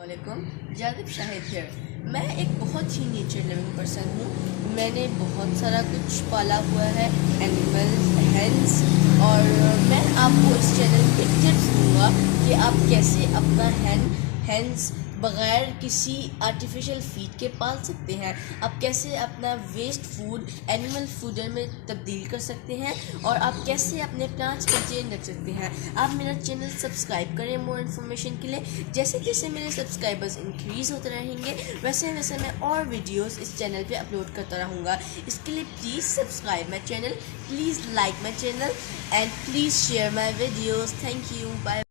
वालेकुम, जादिब शाहिद हियर। मैं एक बहुत ही नेचर लिविंग पर्सन हूँ। मैंने बहुत सारा कुछ पाला हुआ है, एनिमल्स, हैंस, और मैं आपको इस चैनल पे टिप्स दूँगा कि आप कैसे अपना हैंस बग़ैर किसी आर्टिफिशियल फीड के पाल सकते हैं। आप कैसे अपना वेस्ट फूड एनिमल फूडर में तब्दील कर सकते हैं, और आप कैसे अपने प्लांट्स मेंटेन रख सकते हैं। आप मेरा चैनल सब्सक्राइब करें मोर इन्फॉर्मेशन के लिए। जैसे जैसे मेरे सब्सक्राइबर्स इंक्रीज़ होते रहेंगे, वैसे वैसे मैं और वीडियोस इस चैनल पे अपलोड करता रहूँगा। इसके लिए please subscribe my channel, please like my channel, and please share my videos. Thank you, bye.